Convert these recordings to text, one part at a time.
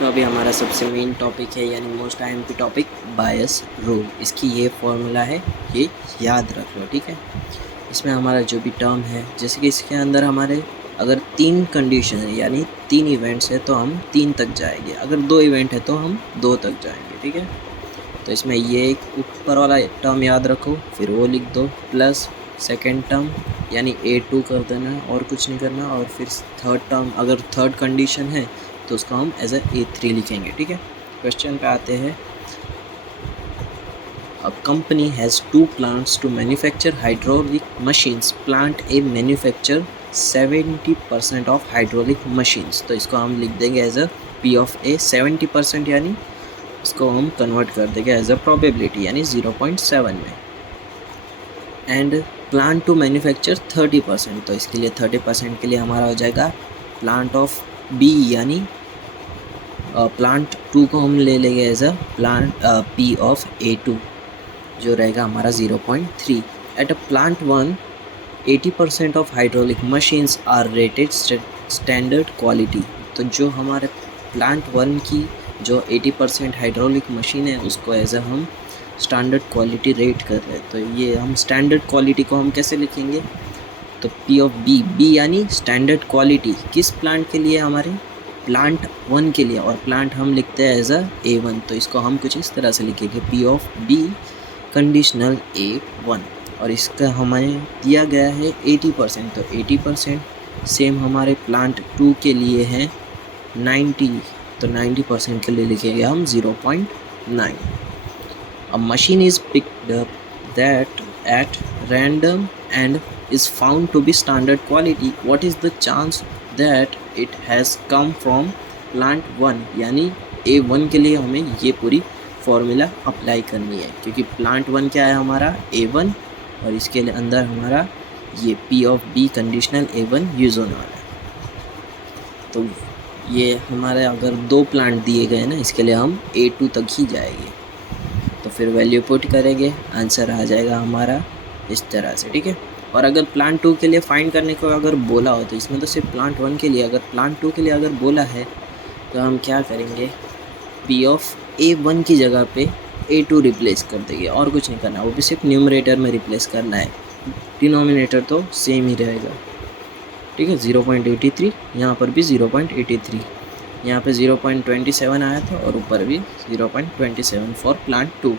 तो अभी हमारा सबसे मेन टॉपिक है यानी मोस्ट आईएमपी टॉपिक बायस रूल। इसकी ये फॉर्मूला है, ये याद रख लो, ठीक है। इसमें हमारा जो भी टर्म है, जैसे कि इसके अंदर हमारे अगर 3 कंडीशन है यानी 3 इवेंट्स है तो हम 3 तक जाएंगे, अगर 2 इवेंट है तो हम 2 तक जाएंगे, ठीक है। तो इसमें ये एक ऊपर वाला टर्म याद रखो, फिर वो लिख दो, प्लस सेकेंड टर्म यानी A2 कर देना और कुछ नहीं करना, और फिर थर्ड टर्म अगर थर्ड कंडीशन है तो उसको हम एज A3 लिखेंगे, ठीक है। क्वेश्चन पे आते हैं। A company has 2 plants to manufacture hydraulic machines. Plant A manufacture 70% of hydraulic machines. तो इसको हम लिख देंगे as a P of A 70%, यानी इसको हम कन्वर्ट कर देंगे एज अ प्रोबेबिलिटी यानी 0.7 में। एंड प्लांट टू मैन्युफैक्चर 30%, तो इसके लिए 30% के लिए हमारा हो जाएगा प्लांट ऑफ B यानी प्लांट 2 को हम ले लेंगे as a plant P of A2 जो रहेगा हमारा 0.3। At a plant 1 80% of hydraulic machines are rated standard quality. तो जो हमारे प्लांट 1 की जो 80% हाइड्रोलिक मशीन है उसको एज अ हम स्टैंडर्ड क्वालिटी रेट कर रहे हैं। तो ये हम स्टैंडर्ड क्वालिटी को हम कैसे लिखेंगे, तो P ऑफ B यानी स्टैंडर्ड क्वालिटी किस प्लांट के लिए, हमारे प्लांट 1 के लिए, और प्लांट हम लिखते हैं एज अ A1। तो इसको हम कुछ इस तरह से लिखेंगे P of B conditional A1, और इसका हमें दिया गया है 80%। तो 80% सेम हमारे प्लांट 2 के लिए है 90, तो 90% के लिए लिखेंगे हम 0.9। A machine is picked up that at random and is found to be standard quality. What is the chance that it has come from plant 1? यानी A1 के लिए हमें ये पूरी फॉर्मूला अप्लाई करनी है, क्योंकि प्लांट 1 क्या है हमारा A1, और इसके लिए अंदर हमारा ये P of B conditional A1 use होने वाला है। तो ये हमारे अगर 2 प्लांट दिए गए ना, इसके लिए हम A2 तक ही जाएंगे। तो फिर वैल्यू पुट करेंगे, आंसर आ जाएगा हमारा इस तरह से, ठीक है। और अगर प्लांट 2 के लिए फाइंड करने को अगर बोला हो तो इसमें तो सिर्फ प्लांट 1 के लिए, अगर प्लांट 2 के लिए अगर बोला है तो हम क्या करेंगे, P ऑफ A1 की जगह पे A2 रिप्लेस कर देंगे और कुछ नहीं करना, वो भी सिर्फ न्यूमरेटर में रिप्लेस करना है, डिनोमिनेटर तो सेम ही रहेगा, ठीक है। 0.83 यहाँ पर भी 0.83, यहाँ पे 0.27 आया था और ऊपर भी 0.27 फॉर प्लांट 2।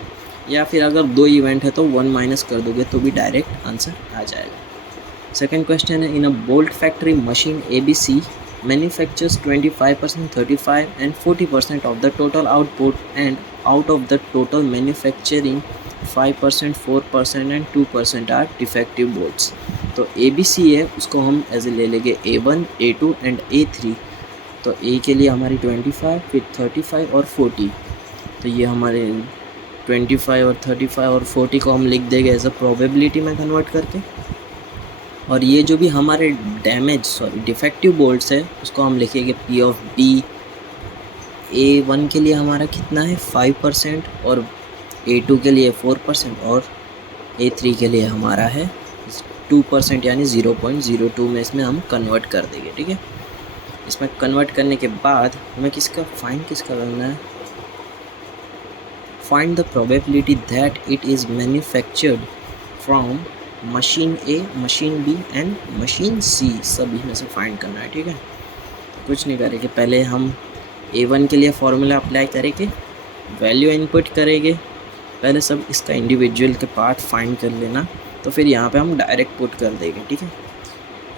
या फिर अगर 2 इवेंट है तो 1 माइनस कर दोगे तो भी डायरेक्ट आंसर आ जाएगा। सेकेंड क्वेश्चन है, in a bolt factory machine ABC manufactures 25%, 35 and 40% of the total output, and out of the total manufacturing 5%, 4% and 2% are defective bolts। तो ABC है उसको हम एज ले लेंगे A1, A2 एंड A3। तो A के लिए हमारी 25, फिर 35 और 40, तो ये हमारे 25 और 35 और 40 को हम लिख देंगे एज अ प्रोबेबिलिटी में कन्वर्ट करके। और ये जो भी हमारे डिफेक्टिव बोल्ट्स है उसको हम लिखेंगे P ऑफ B। A1 के लिए हमारा कितना है 5%, और A2 के लिए 4%, और A3 के लिए हमारा है 2% यानी 0.02 में इसमें हम कन्वर्ट कर देंगे, ठीक है। इसमें कन्वर्ट करने के बाद हमें किसका करना है, find the probability that it is manufactured from machine A, machine B and machine C, सभी में से फाइंड करना है, ठीक है। कुछ नहीं करेंगे, पहले हम A1 के लिए फॉर्मूला अप्लाई करेंगे, वैल्यू इनपुट करेंगे, पहले सब इसका इंडिविजुअल के पार्ट फाइंड कर लेना, तो फिर यहाँ पे हम डायरेक्ट पुट कर देंगे, ठीक है।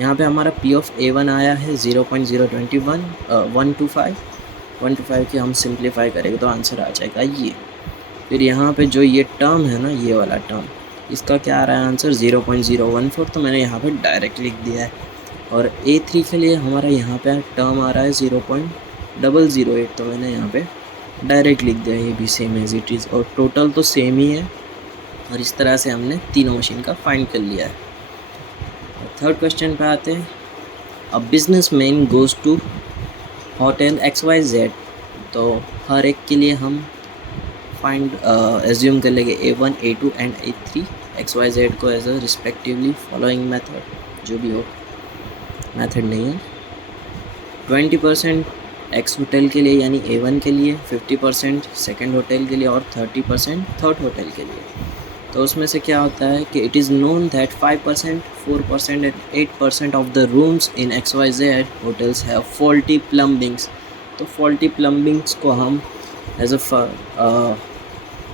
यहाँ पे हमारा P ऑफ A1 आया है 0.021 125 की हम सिंप्लीफाई करेंगे तो आंसर आ जाएगा ये। फिर यहाँ पे जो ये टर्म है ना, ये वाला टर्म, इसका क्या आ रहा है आंसर 0.014, तो मैंने यहाँ पे डायरेक्ट लिख दिया है। और A3 के लिए हमारा यहाँ पे टर्म आ रहा है 0.008, तो मैंने यहाँ पे डायरेक्ट लिख दिया, ये भी सेम एज इट इज़, और टोटल तो सेम ही है। और इस तरह से हमने तीनों मशीन का फाइंड कर लिया है। थर्ड क्वेश्चन पे आते हैं। A businessman goes to hotel XYZ। तो हर एक के लिए हम फाइंड एज्यूम कर लेंगे A1, A2 and A3 XYZ को as a respectively following method, जो भी हो मेथड नहीं है। 20% एक्स होटल के लिए यानी A1 के लिए 50% सेकेंड होटल के लिए और 30% थर्ड होटल के लिए। तो उसमें से क्या होता है कि it is known that 5%, 4% and 8% of the rooms in XYZ hotels have faulty plumbings. तो फॉल्टी प्लम्बिंग्स को हम एज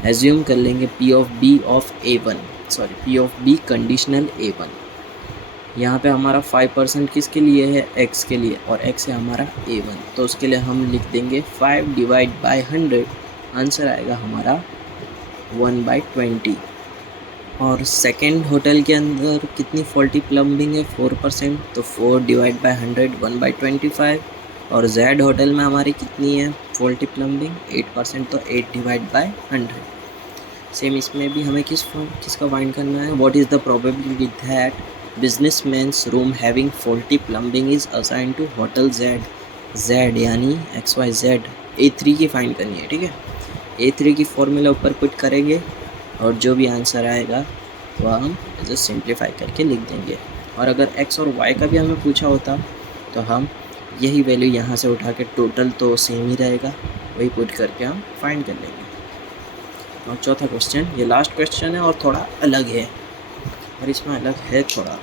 एज्यूम कर लेंगे P of B of A1, sorry P of B conditional A1। यहाँ पे हमारा 5% किसके लिए है, x के लिए, और x है हमारा A1। तो उसके लिए हम लिख देंगे 5 डिवाइड बाई 100, आंसर आएगा हमारा 1/20। और सेकेंड होटल के अंदर कितनी फॉल्टी प्लम्बिंग है, 4%, तो 4 डिवाइड बाई 100 1/25। और Z होटल में हमारी कितनी है फॉल्टी प्लम्बिंग, 8%, तो 8 डिवाइड बाई 100। सेम इसमें भी हमें किसका फाइंड करना है, what is the probability that businessman's room having faulty plumbing is assign to hotel Z यानी XYZ। A3 की फाइंड करनी है, ठीक है। A3 की फॉर्मूला ऊपर पुट करेंगे और जो भी आंसर आएगा वह हम ऐसे सिंप्लीफाई करके लिख देंगे। और अगर x और y का भी हमें पूछा होता तो हम यही वैल्यू यहाँ से उठा के, टोटल तो सेम ही रहेगा, वही पुट करके हम फाइंड कर लेंगे। और चौथा क्वेश्चन, ये लास्ट क्वेश्चन है और थोड़ा अलग है, और इसमें अलग है थोड़ा।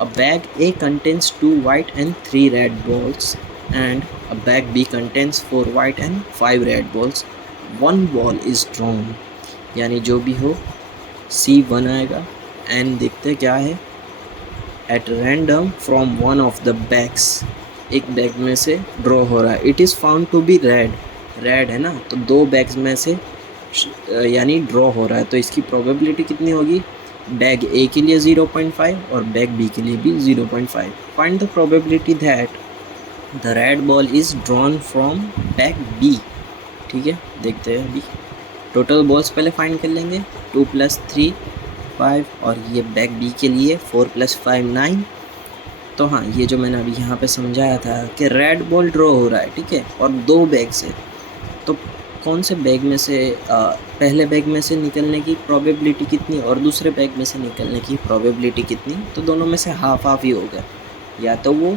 अ bag A contains 2 white and 3 red balls and a bag B contains 4 white and 5 red balls. One ball is drawn, यानी जो भी हो C1 आएगा। एंड देखते क्या है, at random from one of the bags, एक बैग में से ड्रॉ हो रहा है। It is found to be red है ना, तो 2 बैग्स में से यानी ड्रॉ हो रहा है, तो इसकी प्रोबेबिलिटी कितनी होगी, बैग A के लिए 0.5 और बैग B के लिए भी 0.5। Find the probability that the red ball is drawn from bag B। ठीक है, देखते हैं अभी। टोटल बॉल्स पहले फाइंड कर लेंगे, 2 + 3 5, और ये बैग B के लिए 4 + 5 9। तो हाँ, ये जो मैंने अभी यहाँ पे समझाया था कि रेड बॉल ड्रॉ हो रहा है, ठीक है, और 2 बैग से, तो कौन से बैग में से पहले बैग में से निकलने की प्रोबेबिलिटी कितनी और दूसरे बैग में से निकलने की प्रोबेबिलिटी कितनी, तो दोनों में से हाफ हाफ ही होगा। या तो वो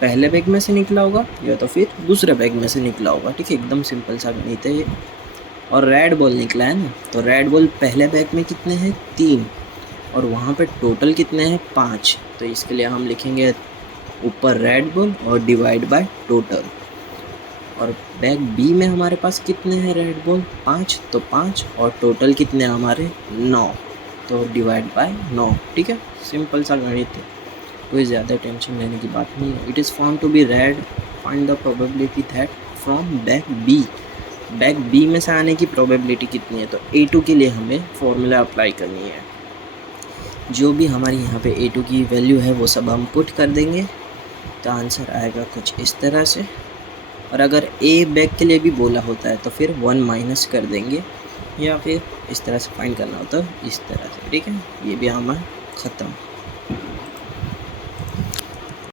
पहले बैग में से निकला होगा या तो फिर दूसरे बैग में से निकला होगा, ठीक है, एकदम सिंपल सा गणित है ये। और रेड बॉल निकला है ना, तो रेड बॉल पहले बैग में कितने हैं 3, और वहाँ पे टोटल कितने हैं 5। तो इसके लिए हम लिखेंगे ऊपर रेड बॉल और डिवाइड बाय टोटल। और बैग बी में हमारे पास कितने हैं रेड बॉल 5, तो 5, और टोटल कितने हैं हमारे 9, तो डिवाइड बाय 9। ठीक है, सिंपल सा गणित है, कोई ज़्यादा टेंशन लेने की बात नहीं है। It is found to be red, find the probability that from bag B. Bag B में से आने की प्रोबेबिलिटी कितनी है, तो A2 के लिए हमें फॉर्मूला अप्लाई करनी है। जो भी हमारी यहाँ पे A2 की वैल्यू है वो सब हम पुट कर देंगे, तो आंसर आएगा कुछ इस तरह से। और अगर A बैग के लिए भी बोला होता है तो फिर 1 माइनस कर देंगे, या फिर इस तरह से फाइंड करना होता है इस तरह से। ठीक है, ये भी हमारा ख़त्म।